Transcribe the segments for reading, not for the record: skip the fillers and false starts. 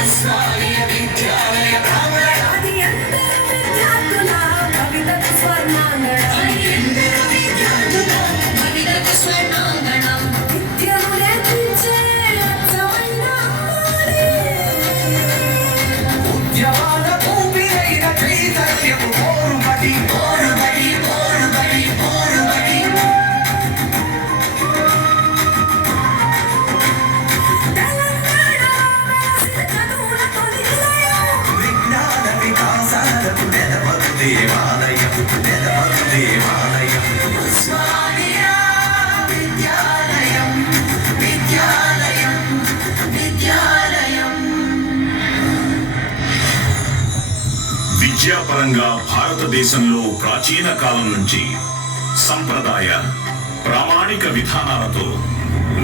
ఉస్మానియా విద్యాలయ ప్రాంగణాది ఎందరో విద్యార్థుల భవితకు స్వర్ణాంగణం ఎందరో విద్యార్థుల భవితకు స్వర్ణాంగణం విద్యను నేర్పించే అచ్చమైన ఉద్యమాల ఊపిరైన చైతన్యము పోరుబడి పోరుబడి పోరుబడి పోరుబడి విజ్ఞాన వికాసాలకు నెలవదు దేవాలయం నెలవదు దేవాలయం ఉస్మానియా విద్యాలయం విద్యాలయం విద్యాలయం. విద్యాపరంగా భారతదేశంలో ప్రాచీన కాలం నుంచి సంప్రదాయ ప్రామాణిక విధానాలతో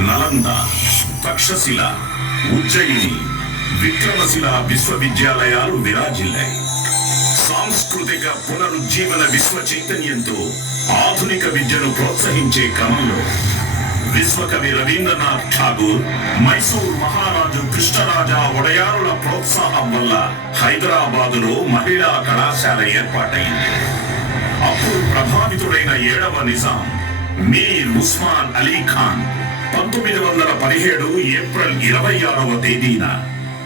నలంద, తక్షశిల, ఉజ్జయిని, విక్రమశిల విశ్వవిద్యాలయాలు విరాజిల్లాయి. సాంస్కృతిక పునరుజ్జీవన విశ్వ చైతన్యంతో ఆధునిక విద్యను ప్రోత్సహించే క్రమంలో విశ్వకవి రవీంద్రనాథ్ ఠాగూర్, మైసూర్ మహారాజు కృష్ణరాజా ఒడయారుల ప్రోత్సాహం వల్ల హైదరాబాదులో మహిళా కళాశాల ఏర్పాటైంది. అప్పుడు ప్రభావితుడైన 7వ నిజాం మీర్ ఉస్మాన్ అలీ ఖాన్ 1917 ఏప్రిల్ 26వ తేదీన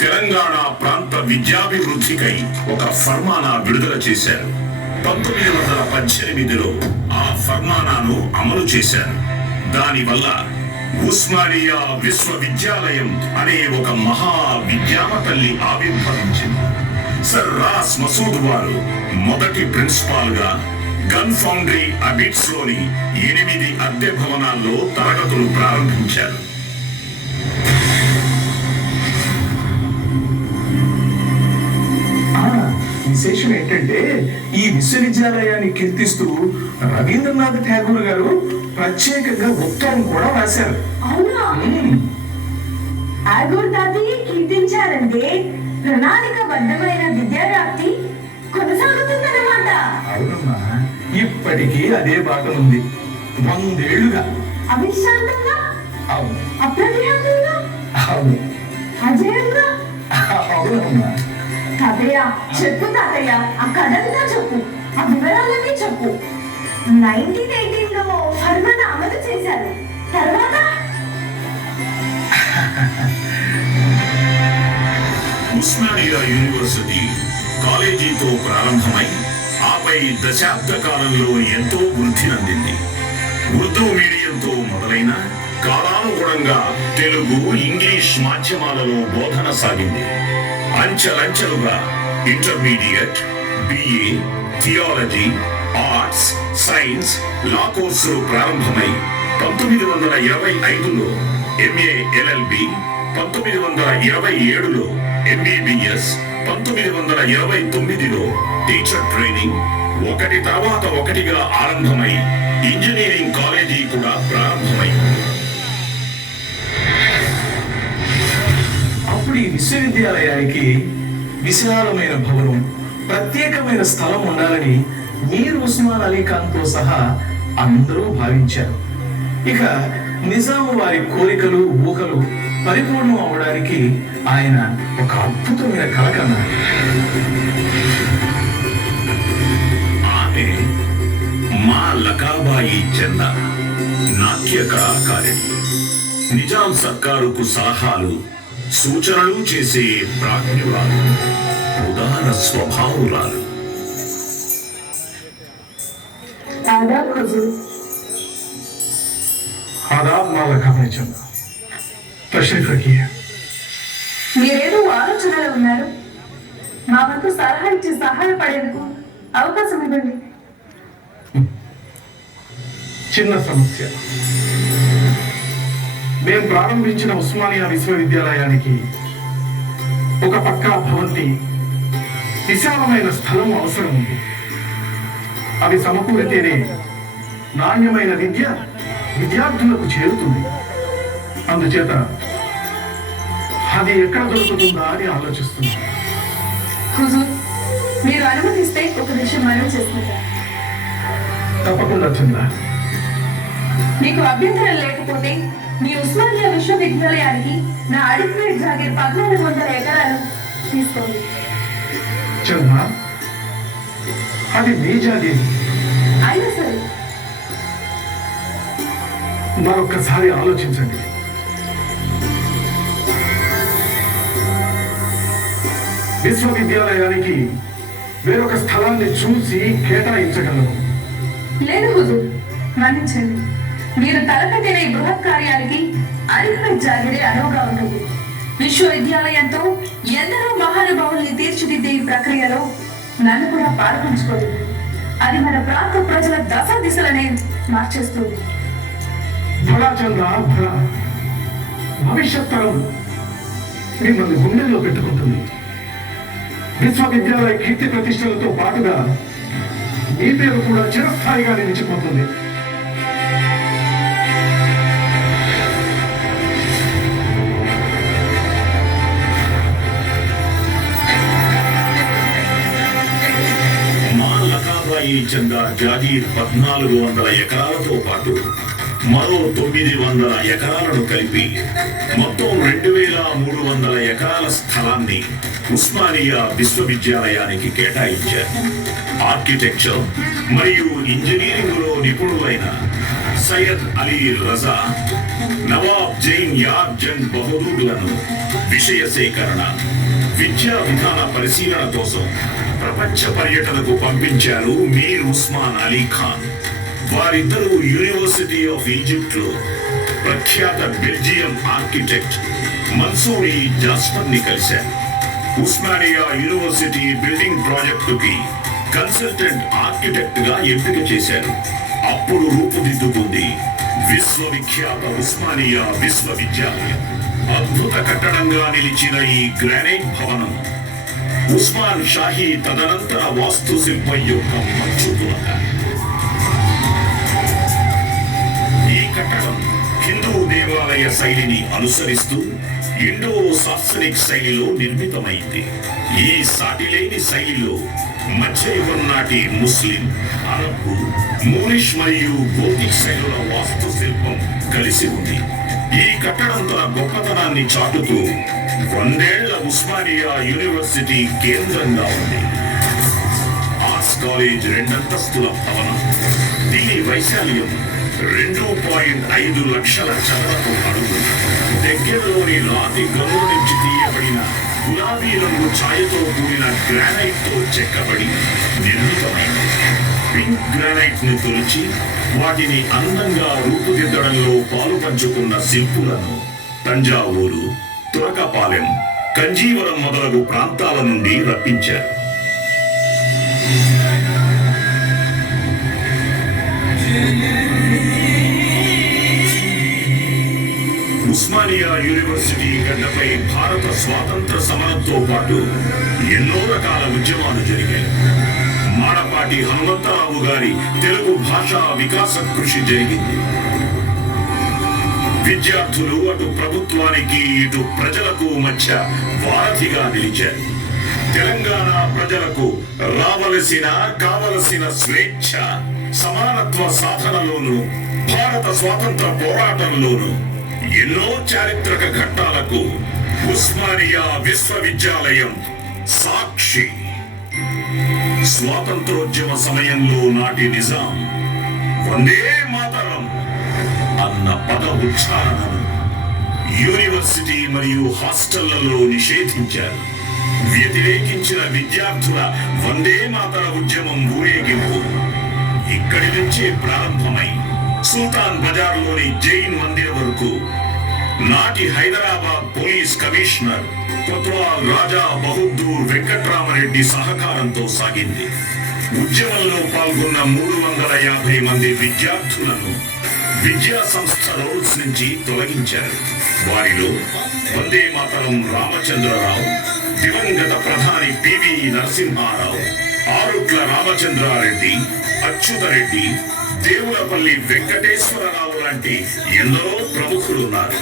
తెలంగాణ ప్రాంత విద్యాభివృద్ధికై ఒక ఫర్మానా విడుదల చేశారు. 1918లో ఆ ఫర్మానాను అమలు చేశారు. దానివల్ల ఉస్మానియా విశ్వవిద్యాలయం అనే ఒక మహా విద్యామ తల్లి ఆవిర్భవించింది. సర్ రాస్ మసూద్ వారు మొదటి ప్రిన్సిపాల్ గా గన్ ఫౌండరీ అబిట్స్ లోని 8 అద్దె భవనాల్లో తరగతులు ప్రారంభించారు. విశేషం ఏంటంటే ఈ విశ్వవిద్యాలయాన్ని కీర్తిస్తూ రవీంద్రనాథ్ ఠాగూర్ గారు ప్రత్యేకంగా ఉత్తరం కూడా రాశారు. అవునా? ఠాగూర్ దాది కీర్తించారంటే ప్రణాళికబద్ధమైన విద్యావ్యాప్తి కొనసాగుతుందన్నమాట. అవునమ్మా, ఇప్పటికీ అదే బాటనుంది. 100 ఏళ్లుగా అవిశ్రాంతంగా, అవును అప్రతిహతంగా, అవును అజయంగా. అవునమ్మా. తాతయ్య చెప్పు, తాతయ్య ఆ కథంతా చెప్పు, ఆ వివరాలన్నీ చెప్పు. 1918లో ఫర్మానా అమలు చేశారు. తర్వాత ఉస్మానియా యూనివర్సిటీ కాలేజీతో ప్రారంభమై ఆపై దశాబ్ద కాలంలో ఎంతో వృద్ధి నందింది. ఉర్దూ మీడియంతో మొదలైన కాలానుగుణంగా తెలుగు, ఇంగ్లీష్ మాధ్యమాలలో బోధన సాగింది. అంచెలంచెలుగా intermediate, BA, theology, arts, science, law కోర్సులు ప్రారంభమై 1925లో ఎంఏ ఎల్ఎల్బి, 1927లో ఎంబీబీఎస్, 1929లో టీచర్ ట్రైనింగ్, ఒకటి తర్వాత ఒకటిగా ఆరంభమై ఇంజనీరింగ్ కాలేజీ కూడా ప్రారంభమైంది. అప్పుడు ఈ విశ్వవిద్యాలయానికి విశాలమైన భవనం, ప్రత్యేకమైన స్థలం ఉండాలని మీర్ ఉస్మాన్ అలీ ఖాన్ తో సహా అందరూ భావించారు. ఇక నిజాము వారి కోరికలు, ఊహలు పరిపూర్ణం అవడానికి ఆయన ఒక అద్భుతమైన కళ కన్నారు. ఆమె మా లకాబాయి చంద, నాట్య కళాకారిణి. నిజాం సర్కారుకు సలహాలు, సూచనలు చేసే ప్రాజ్ఞురాలు, ఉదార స్వభావురాలు. आदाब मालकाबाई चंदा, तशरीफ रखिए. మీరేదో ఆలోచనలో ఉన్నారు. మా వంతు సలహా ఇచ్చి సహాయపడేందుకు అవకాశం ఇవ్వండి. చిన్న సమస్య. మేము ప్రారంభించిన ఉస్మానియా విశ్వవిద్యాలయానికి ఒక పక్కా భవంతి, విశాలమైన స్థలం అవసరం ఉంది. అవి సమకూరితేనే నాణ్యమైన విద్య విద్యార్థులకు చేరుతుంది. అందుచేత అది ఎక్కడ దొరుకుతుందా అని ఆలోచిస్తున్నాను. హుజూర్, మీరు అనుమతిస్తే ఒక విషయం మనం చేస్తున్నాం. తప్పకుండా చంద్ర. మీకు అభ్యంతరం లేకపోతే మీ ఉస్మానియా విశ్వవిద్యాలయానికి నా అడిగిన జాగీర్ 1400 ఎకరాలు తీసుకోండి. చంద్ర, అది మీ జాగీరు. అయినా సరే మరొక్కసారి ఆలోచించండి. విశ్వవిద్యాలయానికి వేరొక స్థలాన్ని చూసి కేటాయించగలను. లేదు హుజూర్, మన్నించండి. మీరు తలపెట్టిన ఈ బృహత్ కార్యానికి అడిగిన జాగిరే అనువుగా ఉంటుంది. విశ్వవిద్యాలయంతో ఎందరో మహానుభావుల్ని తీర్చిదిద్దే ఈ ప్రక్రియలో నన్ను కూడా పాల్పంచుకోలేదు. అది మన ప్రాంత ప్రజల దశ దిశలనే మార్చేస్తుంది. భళా చంద్ర, భళా. భవిష్యత్ తరం మిమ్మల్ని గుండెల్లో పెట్టుకుంటుంది. విశ్వవిద్యాలయ కీర్తి ప్రతిష్టలతో పాటుగా మీ పేరు కూడా చిరస్థాయిగా నిలిచిపోతుంది. మా లకాబాయి చందా జాగీర్ 1400 ఎకరాలతో పాటు మరో 900 ఎకరాలను కలిపి మొత్తం 2300 ఎకరాల స్థలాన్ని ఉస్మానియా విశ్వవిద్యాలయానికి కేటాయించారు. ఆర్కిటెక్చర్ మరియు ఇంజనీరింగ్లో నిపుణులైన సయ్యద్ అలీ రజా, నవాబ్ జైన్ యాద్ జంగ్ బహదూర్లను విషయ సేకరణ, విద్యా విధాన పరిశీలన కోసం ప్రపంచ పర్యటనకు పంపించారు మీర్ ఉస్మాన్ అలీ ఖాన్. వారిద్దరూ యూనివర్సిటీ ఆఫ్ ఈజిప్ట్ లో ప్రఖ్యాత బెల్జియం ఆర్కిటెక్ట్ మన్సూరి జాస్పర్ ని కలిశారు. ఉస్మానియా యూనివర్సిటీ బిల్డింగ్ ప్రాజెక్టుకి కన్సల్టెంట్ ఆర్కిటెక్ట్ గా ఎంపిక చేశారు. అప్పుడు రూపుదిద్దుకుంది విశ్వవిఖ్యాత ఉస్మానియా విశ్వవిద్యాలయం. అద్భుత కట్టడంగా నిలిచిన ఈ గ్రానైట్ భవనం ఉస్మాన్ షాహీ తదనంతర వాస్తుశిల్పం యొక్క మచ్చుతులక. ఈ కట్టడం హిందూ దేవాలయ శైలిని అనుసరిస్తూ ఇండో సాసనిక్ శైలిలో నిర్మితమైంది. ఈ సాటిలేని శైలిలో మధ్యయుగం నాటి ముస్లిం, అరబ్, మూరిష్ మరియు గోతిక్ శైలుల వాస్తుశిల్పం కలిసి ఉంది. ఈ కట్టడం తన గొప్పతనాన్ని చాటుతూ 100 ఏళ్ల ఉస్మానియా యూనివర్సిటీ కేంద్రంగా ఉంది. ఆర్ట్స్ కాలేజ్ 2 అంతస్తుల భవనం. దీని వైశాల్యం 2.5 లక్షల చదరపు అడుగులు. దగ్గరలోని రాతి గనుల నుంచి తీయబడిన గులాబీ రంగు ఛాయతో కూడిన గ్రానైట్ తో చెక్కబడి నిర్మితమైంది. పింక్ గ్రానైట్ ను తొలిచి వాటిని అందంగా రూపుదిద్దడంలో పాలు పంచుకున్న శిల్పులను తంజావూరు, తురకపాలెం, కంజీవరం మొదలగు ప్రాంతాల నుండి రప్పించారు. ఉస్మానియా యూనివర్సిటీ గడ్డపై భారత స్వాతంత్ర సమరంతో పాటు ఎన్నో రకాల ఉద్యమాలు జరిగాయి. మాడపాటి హనుమంతరావు గారి తెలుగు భాషా వికాస కృషి జరిగింది. విద్యార్థులు అటు ప్రభుత్వానికి ఇటు ప్రజలకు మధ్య వారధిగా నిలిచారు. తెలంగాణ ప్రజలకు కావలసిన స్వేచ్ఛ, సమానత్వ సాధనలోను, భారత స్వాతంత్ర పోరాటంలోను ఎన్నో చారిత్రక ఘట్టాలకు ఉస్మానియా విశ్వవిద్యాలయం సాక్షి. స్వాతంత్రోద్యమ సమయంలో నాటి నిజాం వందే మాతరం అన్న పద ఉచ్చారణను యూనివర్సిటీ మరియు హాస్టళ్లలో నిషేధించారు. వ్యతిరేకించిన విద్యార్థుల వందే మాతర ఉద్యమం ఊరేగింపు ఇక్కడి నుంచే ప్రారంభమై సుల్తాన్ బజార్లోని జైన్ మందిర్ వరకు నాటి హైదరాబాద్ పోలీస్ కమిషనర్ కొత్వాల్ రాజా బహదూర్ వెంకట్రామరెడ్డి సహకారంతో సాగింది. ఉద్యమంలో పాల్గొన్న 350 మంది విద్యార్థులను విద్యా సంస్థ రోల్స్ నుంచి తొలగించారు. వారిలో వందే మాతరం రామచంద్రరావు, దివంగత ప్రధాని పివి నరసింహారావు, ఆరుట్ల రామచంద్రారెడ్డి, అచ్యుతరెడ్డి, దేవులపల్లి వెంకటేశ్వరరావు లాంటి ఎందరో ప్రముఖులున్నారు.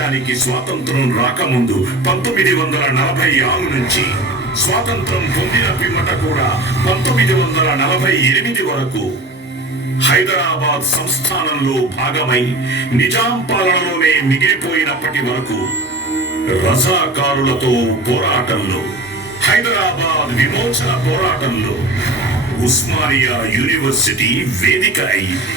దేశానికి స్వాతంత్రం రాకముందు 1946 నుంచి స్వాతంత్రం పొందిన పిమ్మట కూడా 1948 వరకు హైదరాబాద్ సంస్థానంలో భాగమై నిజాం పాలనలోనే మిగిలిపోయినప్పటి వరకు రజాకారులతో పోరాటంలో, హైదరాబాద్ విమోచన పోరాటంలో ఉస్మానియా యూనివర్సిటీ వేదిక అయింది.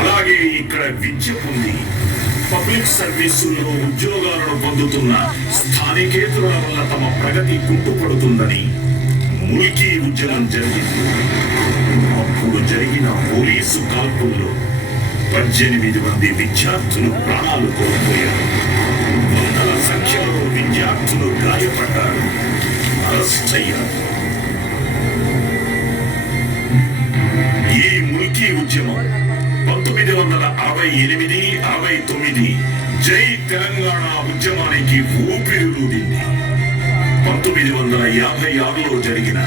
అలాగే ఇక్కడ విద్య పొంది పబ్లిక్ సర్వీసుల్లో ఉద్యోగాలను పొందుతున్న స్థానికేతరుల వల్ల తమ ప్రగతి కుంటుపడుతుందని ముల్కీ ఉద్యమం జరిగింది. అప్పుడు జరిగిన పోలీసు కాల్పుల్లో 18 మంది విద్యార్థులు ప్రాణాలు కోల్పోయారు. వందల సంఖ్యలో విద్యార్థులు గాయపడ్డారు, అరెస్ట్ అయ్యారు. ఈ ముల్కీ ఉద్యమం 1968-69 జై తెలంగాణ ఉద్యమానికి ఊపిరులూదింది. 1956లో జరిగిన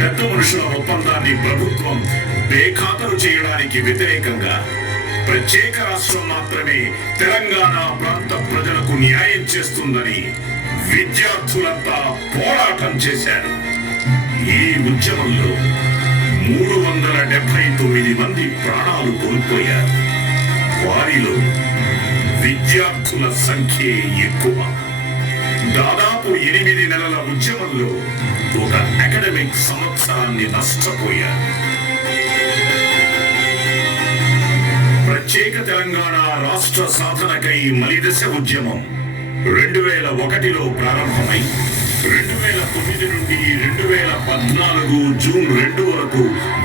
పెద్ద మనుషుల ఒప్పందాన్ని ప్రభుత్వం బేఖాతరు చేయడానికి వ్యతిరేకంగా ప్రత్యేక రాష్ట్రం మాత్రమే తెలంగాణ ప్రాంత ప్రజలకు న్యాయం చేస్తుందని విద్యార్థులంతా పోరాటం చేశారు. ఈ ఉద్యమంలో 379 మంది ప్రాణాలు కోల్పోయారు. వారిలో విద్యార్థుల సంఖ్య ఎక్కువ. దాదాపు 8 నెలల ఉద్యమంలో ఒక అకాడమిక్ సంవత్సరాన్ని నష్టపోయారు. ప్రత్యేక తెలంగాణ రాష్ట్ర సాధనకై మలిదశ ఉద్యమం 2001లో ప్రారంభమై 2009 నుండి 2014 జూన్ 2 వరకు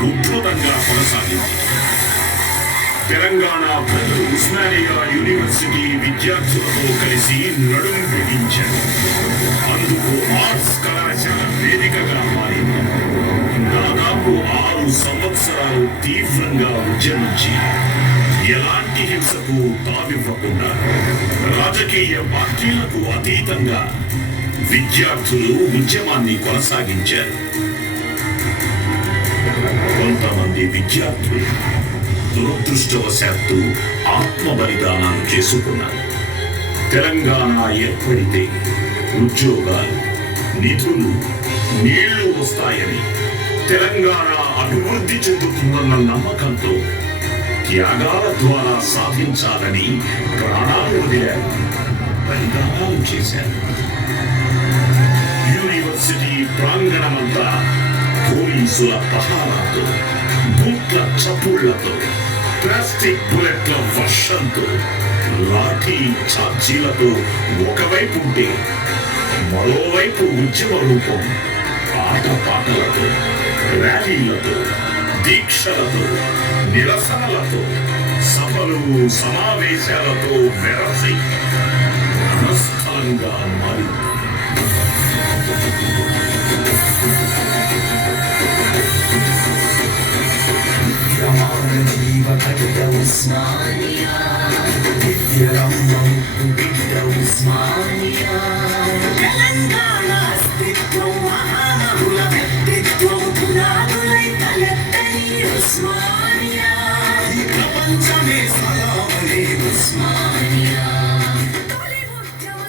ఉధృతంగా కొనసాగింది. తెలంగాణ ప్రజలు ఉస్మానియా యూనివర్సిటీ విద్యార్థులతో కలిసి నడుం బిగించారు. అందుకు ఆర్ట్స్ కళాశాల వేదికగా మారింది. దాదాపు 6 సంవత్సరాలు తీవ్రంగా ఉద్యమించి ఎలాంటి హింసకు తావివ్వకుండా రాజకీయ పార్టీలకు అతీతంగా విద్యార్థులు ఉద్యమాన్ని కొనసాగించారు. కొంతమంది విద్యార్థులు దురదృష్టవశాత్తు ఆత్మ బలిదానాలు చేసుకున్నారు. తెలంగాణ ఏర్పడితే ఉద్యోగాలు, నిధులు, నీళ్లు వస్తాయని, తెలంగాణ అభివృద్ధి చెందుతుందన్న నమ్మకంతో త్యాగాల ద్వారా సాధించాలని ప్రాణాలు వదిలారు, బలిదానాలు చేశారు. యూనివర్సిటీ ప్రాంగణమంతా పోలీసుల పహారాతో, బూట్ల చప్పుళ్లతో, ప్లాస్టిక్ బుల్లెట్ల వర్షంతో, లాఠీ ఛార్జీలతో ఒకవైపు ఉంటే మరోవైపు ఉద్యమ రూపం ఆటపాటలతో, ర్యాలీలతో, దీక్షలతో, నిరసనలతో, సభలు సమావేశాలతో వెరసి రణస్థలంగా మారింది. ఉస్మానియా విద్యరమ్మ బిడ్డ ఉస్మానియా తెలంగాణ అస్తిత్వం మహామహుల వ్యక్తిత్వం పునాదులై తలెత్తని ఉస్మానియా ఈ ప్రపంచమే సలామని ఉస్మానియా తొలి ఉద్యమ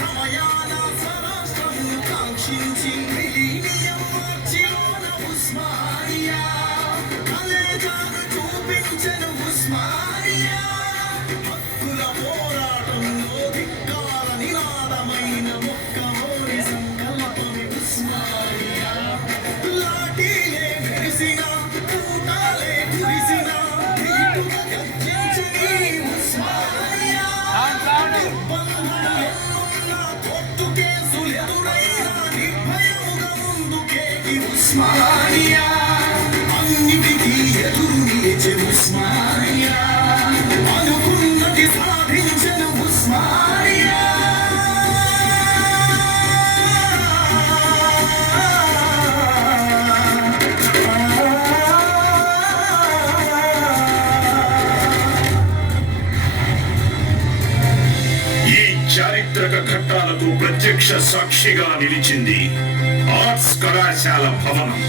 సమయాన స్వరాష్ట్రము కాంక్షి నుంచి మిలీనియం మార్చిలోన ఉస్మానియా కలేజాను చూపించెను ఉస్మానియా హక్కుల పోరాటంలో ధిక్కార నినాదమైన మొక్కవోని సంకల్పమి ఉస్మానియా లాఠీలే విరిసిన తూటాలే కురిసిన ధీటుగా గర్జించని ఉస్మానియా నిర్బంధన ఎన్నున్నా కోర్టు కేసులెదురైనా నిర్భయముగా ముందుకేగి ఉస్మానియా అన్నిటికీ ఎదురు నిలిచే ఉస్మానియా అనుకున్నది సాధించను ఉస్మానియా ఈ చారిత్రక ఘట్టాలకు ప్రత్యక్ష సాక్షిగా నిలిచింది ఆర్ట్స్ కళాశాల భవనం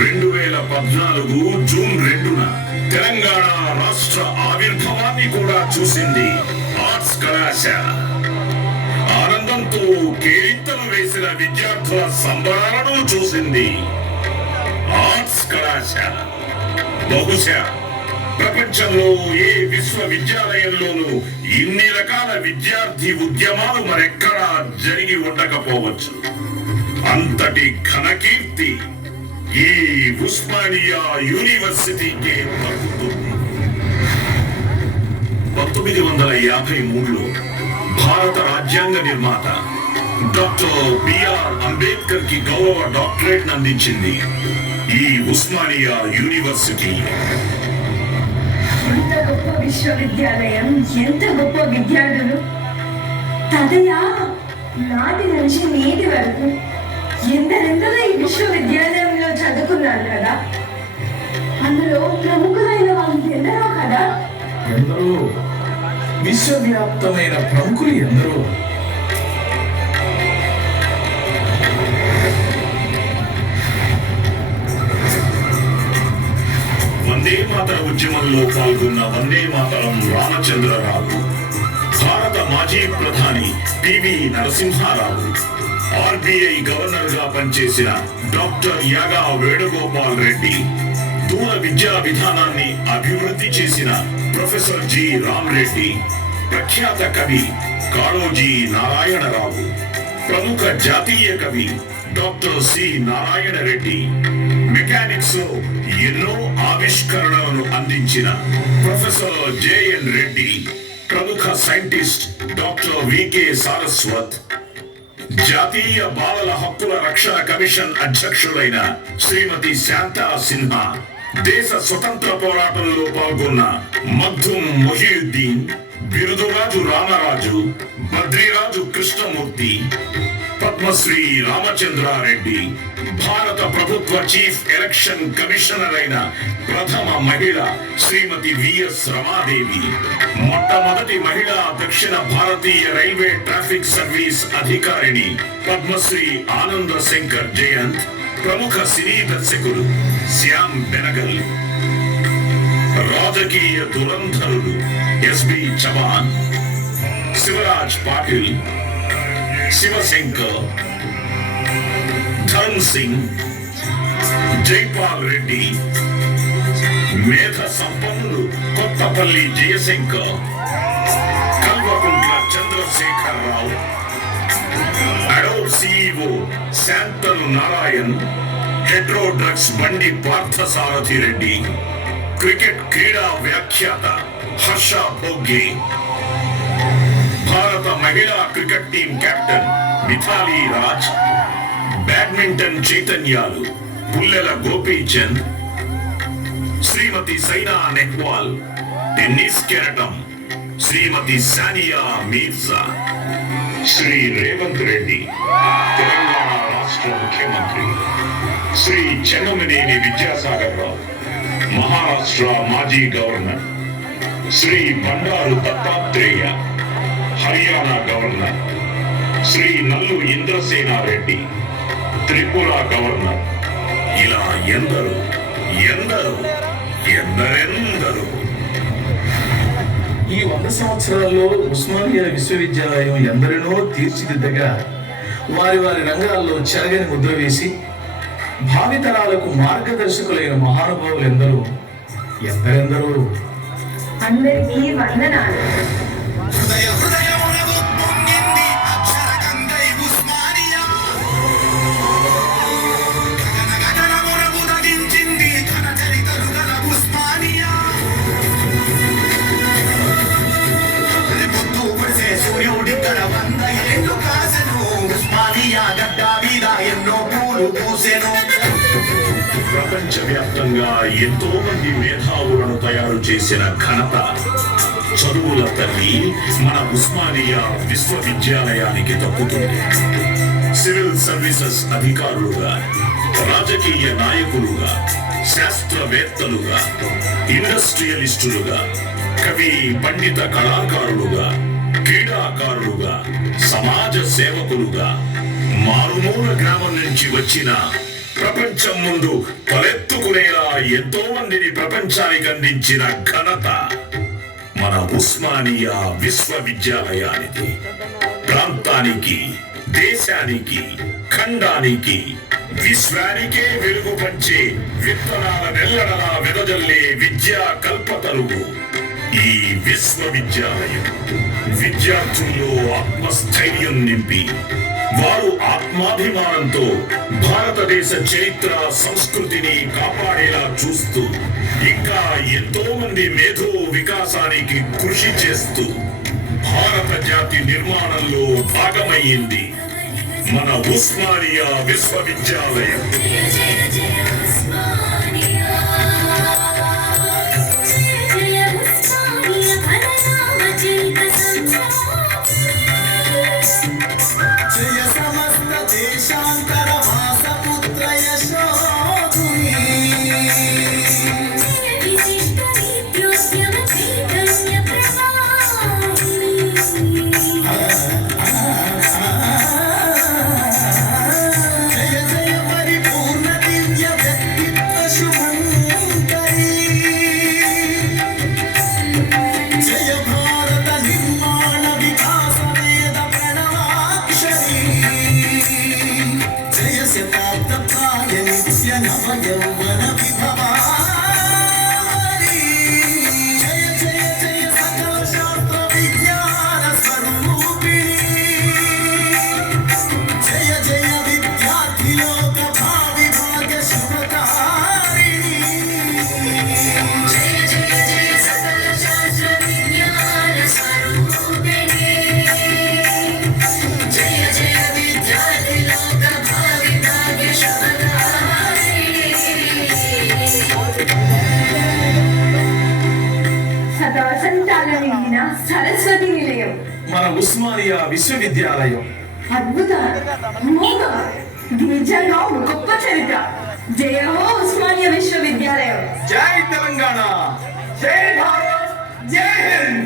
2014 జూన్ 2న తెలంగాణ రాష్ట్ర ఆవిర్భావాన్ని కూడా చూసింది ఆర్ట్స్ కళాశాల. ఆనందంతో కేరింతలు వేసిన విద్యార్థుల సంబరాలను చూసింది ఆర్ట్స్ కళాశాల. బహుశా ప్రపంచంలో ఏ విశ్వవిద్యాలయంలోనూ ఇన్ని రకాల విద్యార్థి ఉద్యమాలు మరెక్కడా జరిగి ఉండకపోవచ్చు. అంతటి ఘనకీర్తి ఈ ఉస్మానియా యూనివర్సిటీకే దక్కుతుంది. 1953లో భారత రాజ్యాంగ నిర్మాత డాక్టర్ బిఆర్ అంబేద్కర్ కి గౌరవ డాక్టరేట్ అందించింది ఈ ఉస్మానియా యూనివర్సిటీ. ఎంత గొప్ప విశ్వవిద్యాలయం, ఎంత గొప్ప విద్యార్థులు. తాతయ్య, నాటి నుంచి నేటి వరకు ఎందరెందరో ఈ విశ్వవిద్యాలయంలో చదువుకున్నారు కదా. అందులో ప్రముఖులైన వాళ్ళు ఎందరో కదా. ఎందరో విశ్వవ్యాప్తమైన ప్రముఖులు ఎందరో. వందే మాతర ఉద్యమంలో పాల్గొన్న వందే మాతరం రామచంద్రరావు, భారత మాజీ ప్రధాని పివి నరసింహారావు, ఆర్బీఐ గవర్నర్ గా పనిచేసిన డాక్టర్ యాగా వేణుగోపాల్ రెడ్డి, దూర విద్యా విధానాన్ని అభివృద్ధి చేసిన ప్రొఫెసర్ జి రామ్ రెడ్డి, ప్రఖ్యాత కవి కాళోజీ నారాయణరావు, ప్రముఖ జాతీయ కవి doctor C Narayana Reddy, mechanics లో ఎన్నో ఆవిష్కరణలను అందించిన ప్రొఫెసర్ జేఎన్ రెడ్డి, ప్రముఖ సైంటిస్ట్ డాక్టర్ వికే సారస్వత్, జాతీయ బాలల హక్కుల రక్షణ కమిషన్ అధ్యక్షులైన శ్రీమతి శాంతా సిన్హా, దేశ స్వతంత్ర పోరాటంలో పాల్గొన్న మగ్దుం మొహియుద్దీన్, బిరుదురాజు రామరాజు, బద్రిరాజు కృష్ణమూర్తి, పద్మశ్రీ రామచంద్రారెడ్డి, భారత ప్రభుత్వ చీఫ్ ఎలక్షన్ కమిషనర్ అయిన ప్రథమ మహిళ శ్రీమతి విఎస్ రమాదేవి, మొట్టమొదటి మహిళా దక్షిణ భారతీయ రైల్వే ట్రాఫిక్ సర్వీస్ అధికారిని పద్మశ్రీ ఆనంద శంకర్ జయంత్, ప్రముఖ సినీ దర్శకుడు శ్యామ్ బెనగల్, రాజకీయ దురంధరులు ఎస్బి చవాన్, శివరాజ్ పాటిల్, శివశంకర్, ధర్మ్ సింగ్, జైపాల్ రెడ్డి, మేధ సంపన్నులు Kothapalli Jayashankar, Kalvakuntla Chandrashekar Rao, Adobe CEO Shantanu Narayen, Hetero drugs Bandi Parthasarathi Reddy, cricket క్రీడా వ్యాఖ్యాత హర్ష భోగ్గే, భారత మహిళా cricket team captain Mithali Raj, badminton చైతన్యాలు పుల్లెల గోపీచంద్, శ్రీమతి సైనా నెహ్వాల్, టెన్నిస్ కెరటం శ్రీమతి సానియా మీర్జా, శ్రీ రేవంత్ రెడ్డి తెలంగాణ రాష్ట్ర ముఖ్యమంత్రి, శ్రీ చెన్నమనేని విద్యాసాగర్ రావు మహారాష్ట్ర మాజీ గవర్నర్, శ్రీ బండారు దత్తాత్రేయ హర్యానా గవర్నర్, శ్రీ నల్లు ఇంద్రసేనారెడ్డి త్రిపుర గవర్నర్, ఇలా ఎందరో ఎందరో ఎందరెందరో. ఈ 100 సంవత్సరాల్లో ఉస్మానియా విశ్వవిద్యాలయం ఎందరినో తీర్చిదిద్దగా వారి వారి రంగాల్లో చెరగని ముద్ర వేసి భావితరాలకు మార్గదర్శకులైన మహానుభావులు ఎందరెందరో. అందరికీ వందనాలు. హృదయమున ఉప్పొంగింది అక్షర గంగై ఉస్మానియా. గగనమున ఉదగించింది ఘన చరితలు గల ఉస్మానియా. పొద్దు పొడిసే సూర్యుడిక్కడ 100 ఏళ్ళు కాసెను. ఉస్మానియా గడ్డ మీద ఎన్నో పూలు పూసెను. ప్రపంచవ్యాప్తంగా ఎంతో మంది మేధావులను తయారు చేసిన ఘనత, చదువుల తల్లి మన ఉస్మానియా విశ్వవిద్యాలయానికి దక్కుతుంది. సివిల్ సర్వీసెస్ అధికారులుగా, రాజకీయ నాయకులుగా, శాస్త్రవేత్తలుగా, ఇండస్ట్రియలిస్టులుగా, కవి పండిత కళాకారులుగా, క్రీడాకారులుగా, సమాజ సేవకులుగా, మారుమూల గ్రామం నుంచి వచ్చిన ప్రపంచం ముందు తలెత్తుకునేలా ఎంతో మందిని ప్రపంచానికి అందించిన ఘనత మన ఉస్మానియా విశ్వవిద్యాలయానికి. ప్రాంతానికి, దేశానికి, ఖండానికి, విశ్వానికే వెలుగు పంచే విత్తనాల నెల్లడలా వెదజల్లే విద్యా కల్పతరువు ఈ విశ్వవిద్యాలయం. విద్యార్థుల్లో ఆత్మస్థైర్యం నింపి వారు ఆత్మాభిమానంతో భారతదేశ చరిత్ర సంస్కృతిని కాపాడేలా చూస్తూ ఇంకా ఎంతో మంది మేధో వికాసానికి కృషి చేస్తూ భారత జాతి నిర్మాణంలో భాగమయ్యింది మన ఉస్మానియా విశ్వవిద్యాలయం. జయ సమస్త దేశాంతర వాసపుత్ర యశోధుని. జయ జయ పరిపూర్ణ దివ్య వ్యక్తిత్వ శుభంకరీ. జయ భారత నిర్మాణ వికాస వేద ప్రణవాక్షరీ. జయ శతాబ్ద ప్రాయ నిత్య నవ యౌవన విభవారీ. జయ జయ జయ సకల శాస్త్ర విజ్ఞాన స్వరూపిణి. జయ జయ విద్యార్థి లోక భావి భాగ్య శుభకారిణి. జయ జయ జయ సకల శాస్త్ర విజ్ఞాన స్వరూపిణి. జయ జయ విద్యార్థి లోక భావి భాగ్య శుభకారిణి. సదాసంతాల నిండిన సరస్వతి నిలయం. మన ఉస్మానియా విశ్వవిద్యాలయం. అద్భుతాలు, మోహం, ఇది నిజంగా ఒక గొప్ప చరిత్ర. జయ హో ఉస్మానియా విశ్వవిద్యాలయం. జై తెలంగాణ, జై భారత్, జై హింద్.